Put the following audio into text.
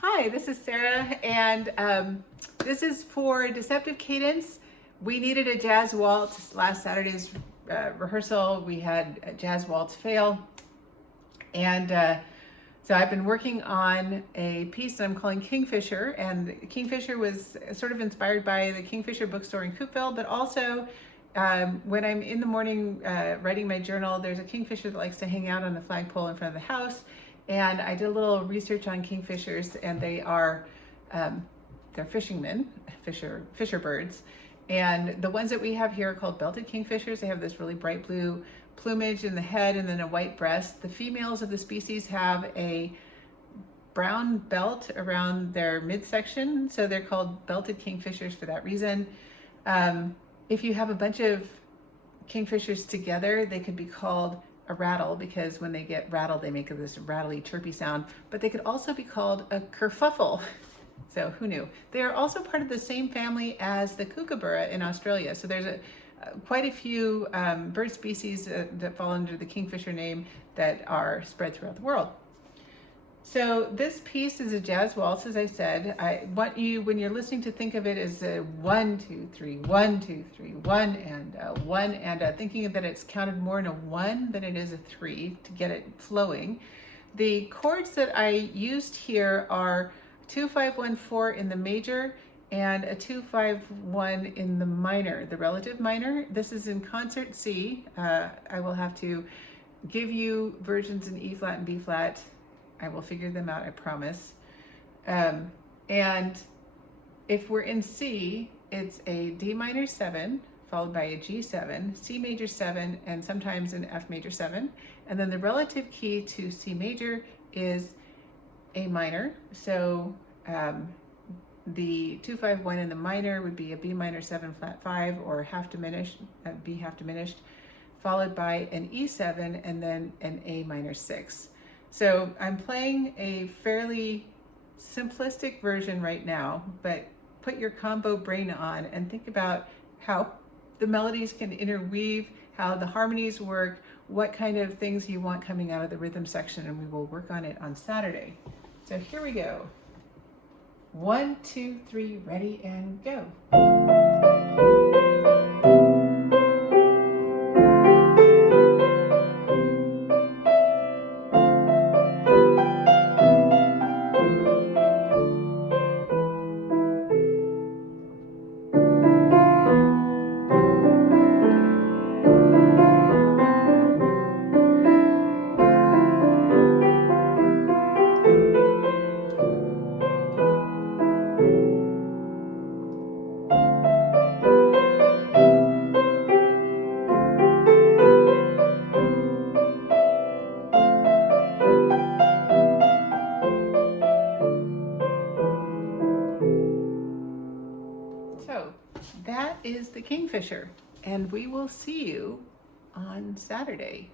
Hi, this is Sarah, and this is for Deceptive Cadence. We needed a jazz waltz. Last Saturday's rehearsal, we had a jazz waltz fail, and so I've been working on a piece that I'm calling Kingfisher, and Kingfisher was sort of inspired by the Kingfisher bookstore in Coopville, but also when I'm in the morning writing my journal, there's a kingfisher that likes to hang out on the flagpole in front of the house. And I did a little research on kingfishers, and they are they're fisher birds. And the ones that we have here are called belted kingfishers. They have this really bright blue plumage in the head and then a white breast. The females of the species have a brown belt around their midsection, so they're called belted kingfishers for that reason. If you have a bunch of kingfishers together, they could be called a rattle, because when they get rattled, they make this rattly, chirpy sound. But they could also be called a kerfuffle. So who knew? They are also part of the same family as the kookaburra in Australia. So there's quite a few bird species that fall under the kingfisher name that are spread throughout the world. So this piece is a jazz waltz, as I said. I want you, when you're listening, to think of it as a 1, 2, 3, 1, 2, 3, 1, and a 1, and thinking that it's counted more in a 1 than it is a 3 to get it flowing. The chords that I used here are 2, 5, 1, 4 in the major and a 2, 5, 1 in the minor, the relative minor. This is in concert C. I will have to give you versions in E flat and B flat. I will figure them out, I promise. And if we're in C, it's a D minor 7, followed by a G7, C major 7, and sometimes an F major 7. And then the relative key to C major is A minor. So the 2, 5, 1 in the minor would be a B minor 7 flat 5, or half diminished, B half diminished, followed by an E7 and then an A minor 6. So I'm playing a fairly simplistic version right now, but put your combo brain on and think about how the melodies can interweave, how the harmonies work, what kind of things you want coming out of the rhythm section, and we will work on it on Saturday. So here we go. 1, 2, 3, ready and go. So that is the Kingfisher, and we will see you on Saturday.